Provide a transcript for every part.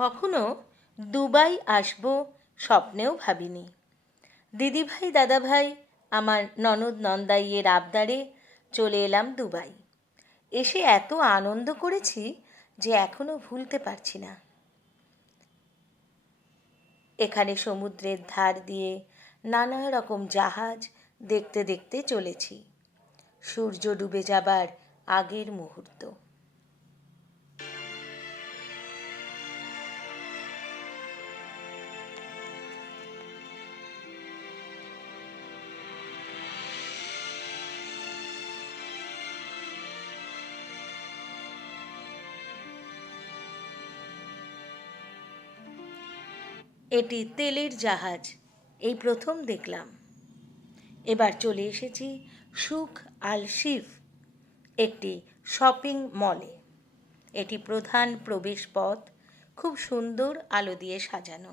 কখনো দুবাই আসবো স্বপ্নেও ভাবিনি। দিদিভাই দাদাভাই আমার ননদ নন্দাইয়ের আবদারে চলে এলাম দুবাই। এসে এত আনন্দ করেছি যে এখনো ভুলতে পারছি না। এখানে সমুদ্রের ধার দিয়ে নানা রকম জাহাজ দেখতে দেখতে চলেছি। সূর্য ডুবে যাবার আগের মুহূর্ত। এটি তেলের জাহাজ, এই প্রথম দেখলাম। এবার চলে এসেছি সুখ আল শিফ, একটি শপিং মলে। এটি প্রধান প্রবেশ পথ, খুব সুন্দর আলো দিয়ে সাজানো।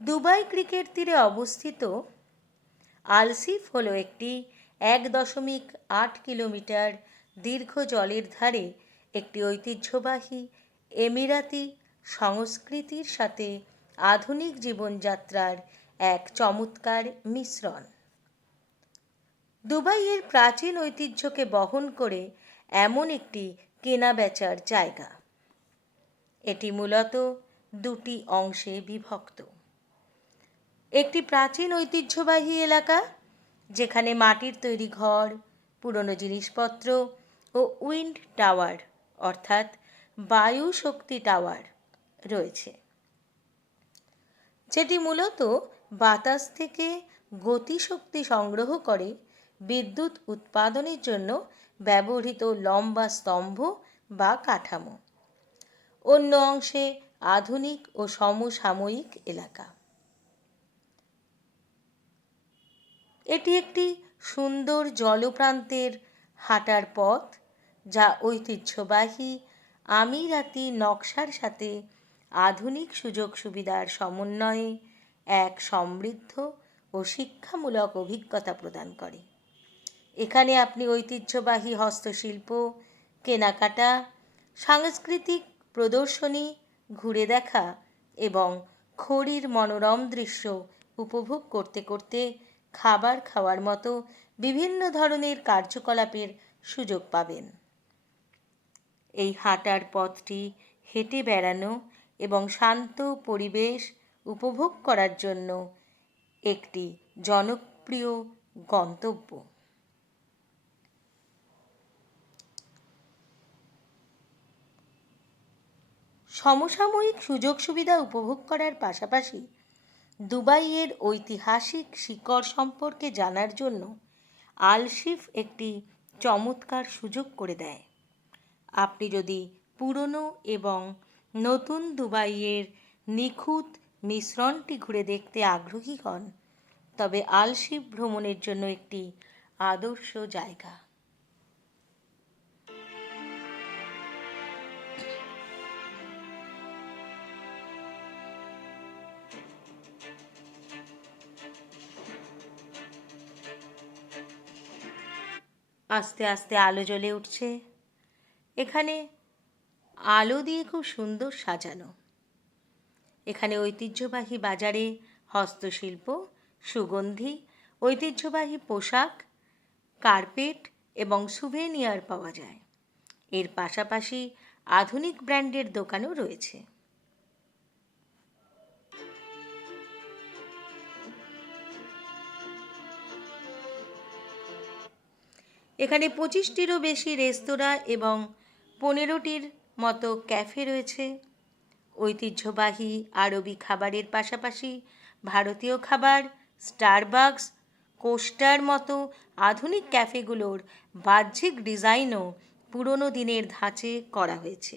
দুবাই ক্রিকেট তীরে অবস্থিত আলসিফ হলো একটি 1.8 কিলোমিটার দীর্ঘ জলের ধারে একটি ঐতিহ্যবাহী এমিরাতি সংস্কৃতির সাথে আধুনিক জীবনযাত্রার এক চমৎকার মিশ্রণ। দুবাইয়ের প্রাচীন ঐতিহ্যকে বহন করে এমন একটি কেনাবেচার জায়গা। এটি মূলত দুটি অংশে বিভক্ত। একটি প্রাচীন ঐতিহ্যবাহী এলাকা, যেখানে মাটির তৈরি ঘর, পুরনো জিনিসপত্র ও উইন্ড টাওয়ার অর্থাৎ বায়ু শক্তি টাওয়ার রয়েছে, যেটি মূলত বাতাস থেকে গতিশক্তি সংগ্রহ করে বিদ্যুৎ উৎপাদনের জন্য ব্যবহৃত লম্বা স্তম্ভ বা কাঠামো। অন্য অংশে আধুনিক ও সমসাময়িক এলাকা। এটি একটি সুন্দর জলপ্রান্তের হাঁটার পথ, যা ঐতিহ্যবাহী আমিরাতি নকশার সাথে আধুনিক সুযোগ সুবিধার সমন্বয়ে এক সমৃদ্ধ ও শিক্ষামূলক অভিজ্ঞতা প্রদান করে। এখানে আপনি ঐতিহ্যবাহী হস্তশিল্প, কেনাকাটা, সাংস্কৃতিক প্রদর্শনী ঘুরে দেখা এবং খড়ির মনোরম দৃশ্য উপভোগ করতে করতে খাবার খাওয়ার মতো বিভিন্ন ধরনের কার্যকলাপের সুযোগ পাবেন। এই হাঁটার পথটি হেঁটে বেড়ানো এবং শান্ত পরিবেশ উপভোগ করার জন্য একটি জনপ্রিয় গন্তব্য। সমসাময়িক সুযোগ সুবিধা উপভোগ করার পাশাপাশি দুবাইয়ের ঐতিহাসিক শিকড় সম্পর্কে জানার জন্য আলশিফ একটি চমৎকার সুযোগ করে দেয়। আপনি যদি পুরনো এবং নতুন দুবাইয়ের নিখুঁত মিশ্রণটি ঘুরে দেখতে আগ্রহী হন, তবে আলশিফ ভ্রমণের জন্য একটি আদর্শ জায়গা। আস্তে আস্তে আলো জ্বলে উঠছে। এখানে আলো দিয়ে খুব সুন্দর সাজানো। এখানে ঐতিহ্যবাহী বাজারে হস্তশিল্প, সুগন্ধি, ঐতিহ্যবাহী পোশাক, কার্পেট এবং সুভেনিয়ার পাওয়া যায়। এর পাশাপাশি আধুনিক ব্র্যান্ডের দোকানও রয়েছে। এখানে 25টিরও বেশি রেস্তোরাঁ এবং 15টির মতো ক্যাফে রয়েছে। ঐতিহ্যবাহী আরবি খাবারের পাশাপাশি ভারতীয় খাবার, স্টারবাকস, কোস্টার মতো আধুনিক ক্যাফেগুলোর বাহ্যিক ডিজাইনও পুরনো দিনের ধাঁচে করা হয়েছে।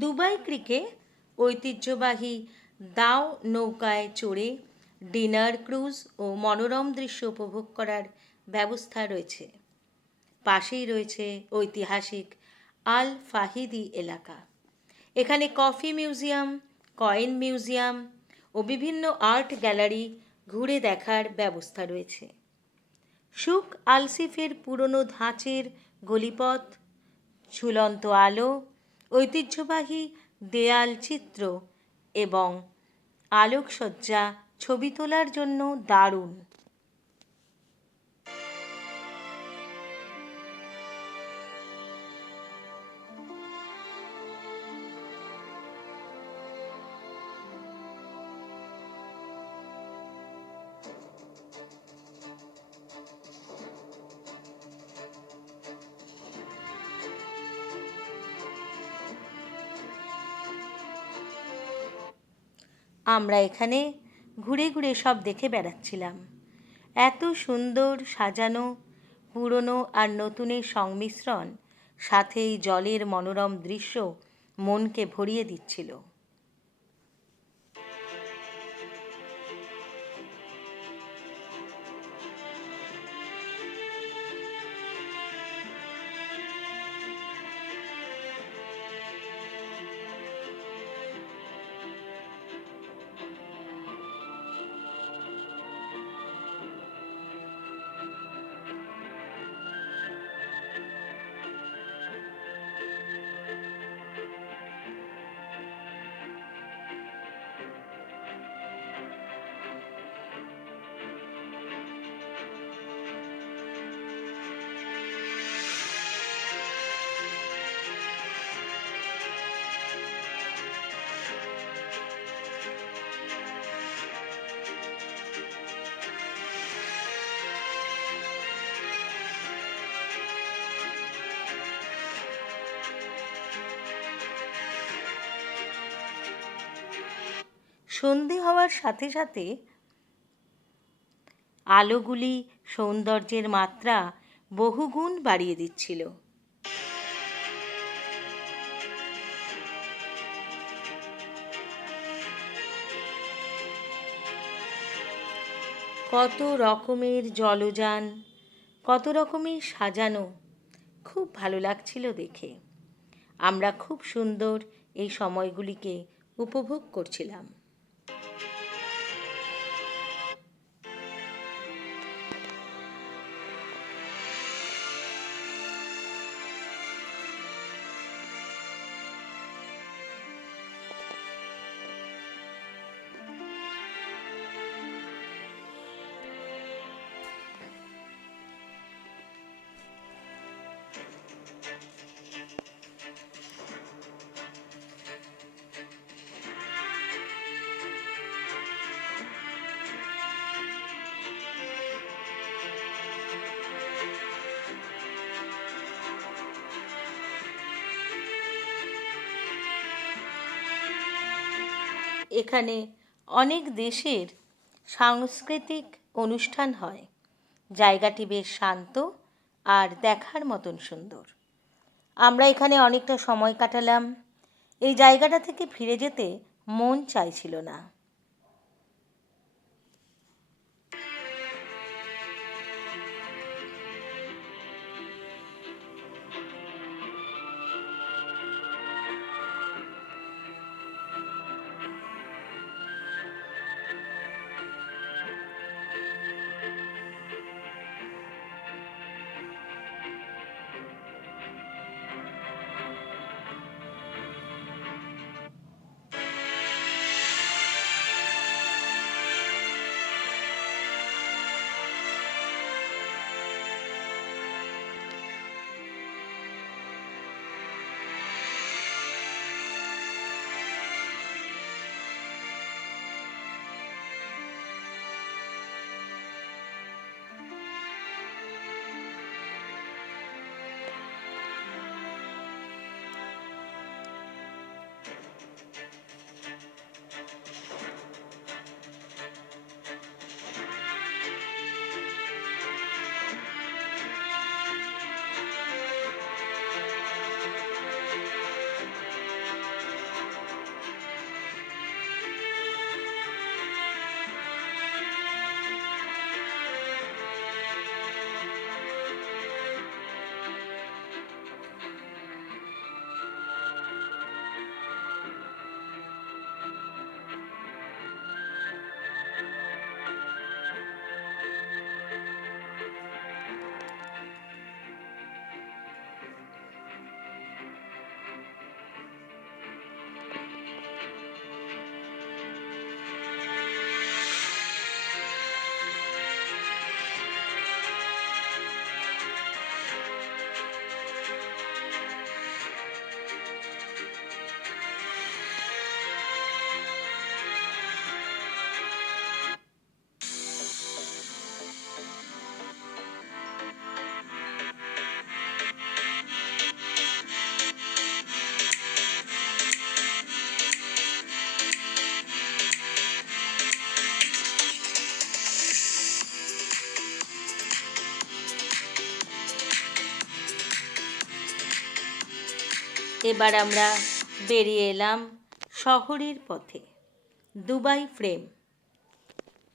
দুবাই ক্রিকে ঐতিহ্যবাহী দাও নৌকায় চড়ে ডিনার ক্রুজ ও মনোরম দৃশ্য উপভোগ করার ব্যবস্থা রয়েছে। পাশেই রয়েছে ঐতিহাসিক আল ফাহিদি এলাকা। এখানে কফি মিউজিয়াম, কয়েন মিউজিয়াম ও বিভিন্ন আর্ট গ্যালারি ঘুরে দেখার ব্যবস্থা রয়েছে। সুক আলসিফের পুরনো ধাঁচের গলিপথ, ঝুলন্ত আলো, ঐতিহ্যবাহী দেয়াল চিত্র এবং আলোকসজ্জা ছবি তোলার জন্য দারুণ। আমরা এখানে ঘুরে ঘুরে সব দেখে বেড়াচ্ছিলাম। এত সুন্দর সাজানো, পুরনো আর নতুনের সংমিশ্রণ, সাথে এই জলের মনোরম দৃশ্য মনকে ভরিয়ে দিচ্ছিল। সন্ধে হওয়ার সাথে সাথে আলোগুলি সৌন্দর্যের মাত্রা বহুগুণ বাড়িয়ে দিচ্ছিল। কত রকমের জলযান, কত রকমের সাজানো, খুব ভালো লাগছিল দেখে। আমরা খুব সুন্দর এই সময়গুলিকে উপভোগ করছিলাম। এখানে অনেক দেশের সাংস্কৃতিক অনুষ্ঠান হয়। জায়গাটি বেশ শান্ত আর দেখার মতন সুন্দর। আমরা এখানে অনেকটা সময় কাটালাম। এই জায়গাটা থেকে ফিরে যেতে মন চাইছিল না। এবার আমরা বেরিয়ে এলাম শহরের পথে। Dubai frame.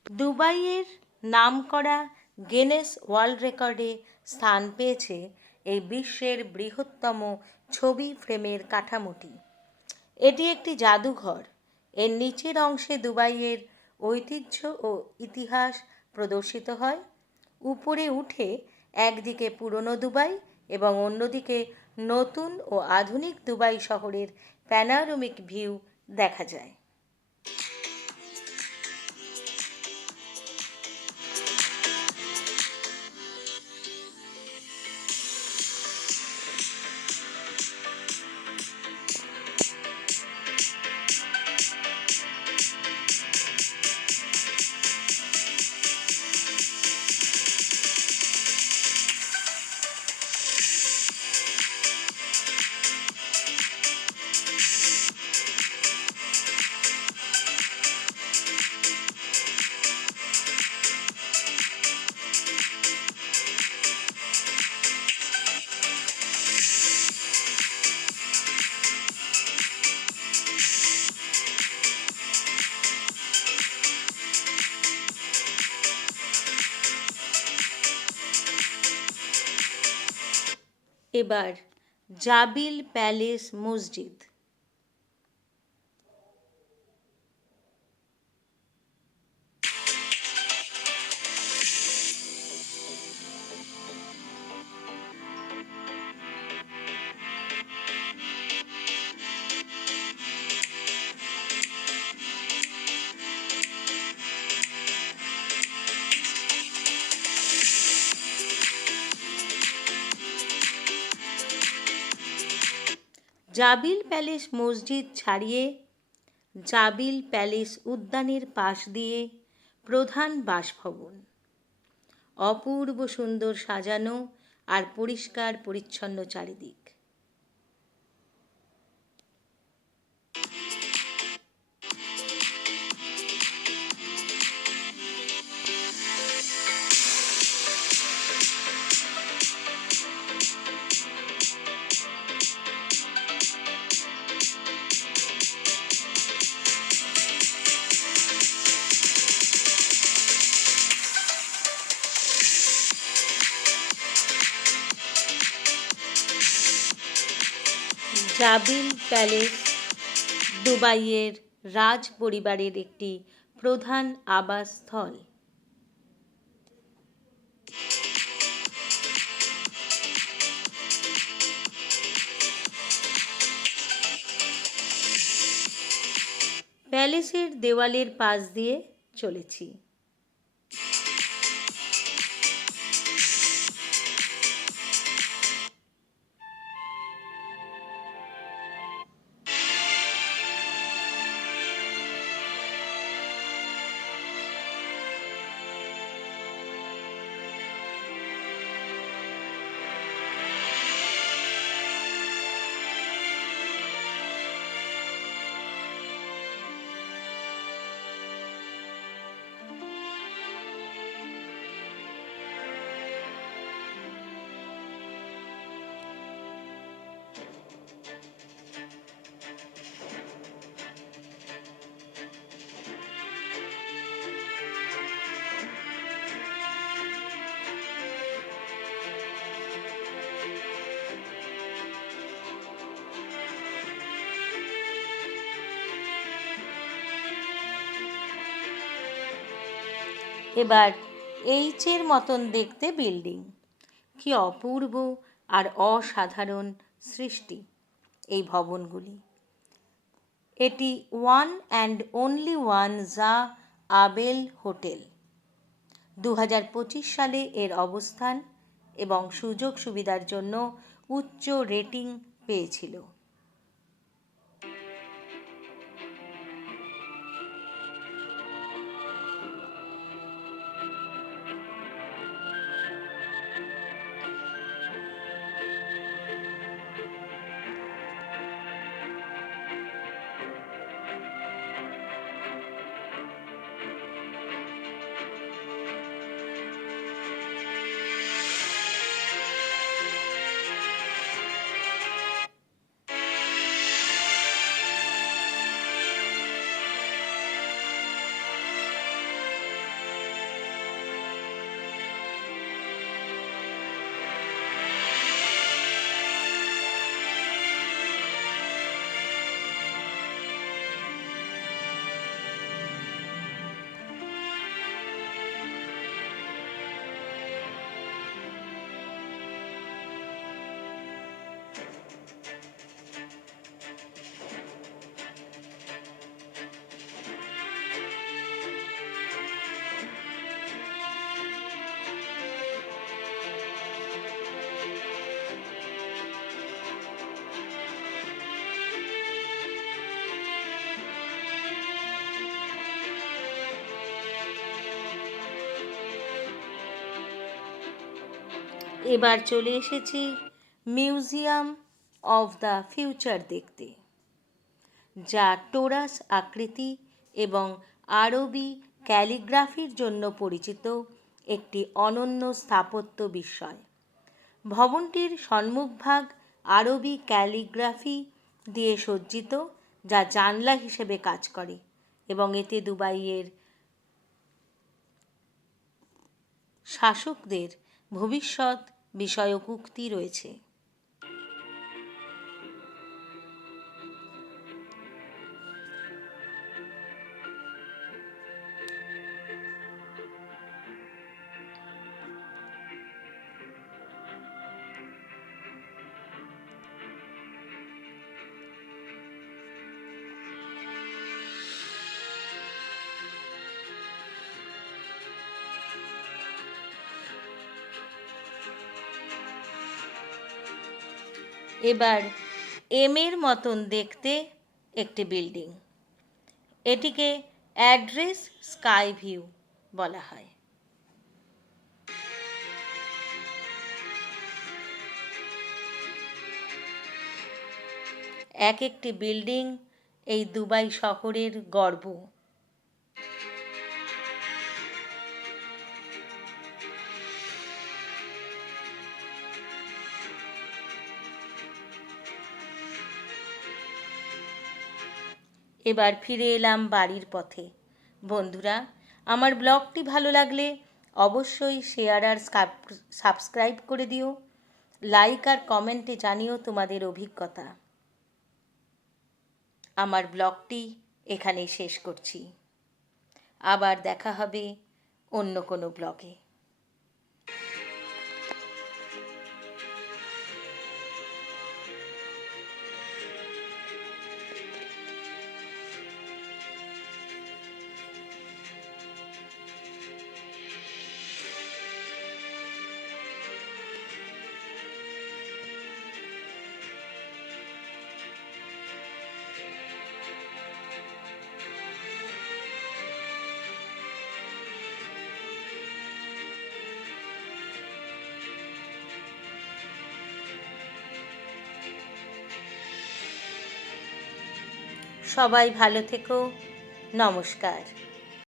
দুবাইয়ের নামকরা গিনেস ওয়ার্ল্ড রেকর্ডে স্থান পেয়েছে এই বিশ্বের বৃহত্তম ছবি ফ্রেমের কাঠামোটি। এটি একটি জাদুঘর। এর নিচের অংশে দুবাইয়ের ঐতিহ্য ও ইতিহাস প্রদর্শিত হয়। উপরে উঠে একদিকে পুরনো দুবাই এবং অন্যদিকে নতুন ও আধুনিক দুবাই শহরের প্যানোরামিক ভিউ দেখা যায়। এবার জাবিল প্যালেস মসজিদ। জাবিল প্যালেস মসজিদ ছাড়িয়ে জাবিল প্যালেস উদ্যানের পাশ দিয়ে প্রধান বাসভবন। অপূর্ব সুন্দর সাজানো আর পরিষ্কার পরিচ্ছন্ন চারিদিক। জাবিল প্যালেস দুবাইয়ের রাজ পরিবারের একটি প্রধান আবাসস্থল। প্যালেসের দেওয়ালের পাশ দিয়ে চলেছি। এবার এইচের মতন দেখতে বিল্ডিং। কি অপূর্ব আর অসাধারণ সৃষ্টি এই ভবনগুলি। এটি ওয়ান অ্যান্ড অনলি ওয়ান জা আবেল হোটেল। 2025 সালে এর অবস্থান এবং সুযোগ সুবিধার জন্য উচ্চ রেটিং পেয়েছিল। এবার চলে এসেছি মিউজিয়াম অফ দ্য ফিউচার দেখতে, যা টোরাস আকৃতি এবং আরবি ক্যালিগ্রাফির জন্য পরিচিত একটি অনন্য স্থাপত্য বিস্ময়। ভবনটির সম্মুখভাগ আরবি ক্যালিগ্রাফি দিয়ে সজ্জিত, যা জানলা হিসেবে কাজ করে, এবং এতে দুবাইয়ের শাসকদের ভবিষ্যৎ বিষয়ক উক্তি রয়েছে। এবার এর মতন দেখতে একটি বিল্ডিং, এটিকে অ্যাড্রেস স্কাই ভিউ বলা হয়। এক একটি বিল্ডিং এই দুবাই শহরের গর্ব। এবার ফিরে এলাম বাড়ির পথে। বন্ধুরা, আমার ব্লগটি ভালো লাগলে অবশ্যই শেয়ার আর সাবস্ক্রাইব করে দিও। লাইক আর কমেন্টে জানিও তোমাদের অভিজ্ঞতা। আমার ব্লগটি এখানেই শেষ করছি। আবার দেখা হবে অন্য কোনো ব্লগে। সবাই ভালো থেকো। নমস্কার।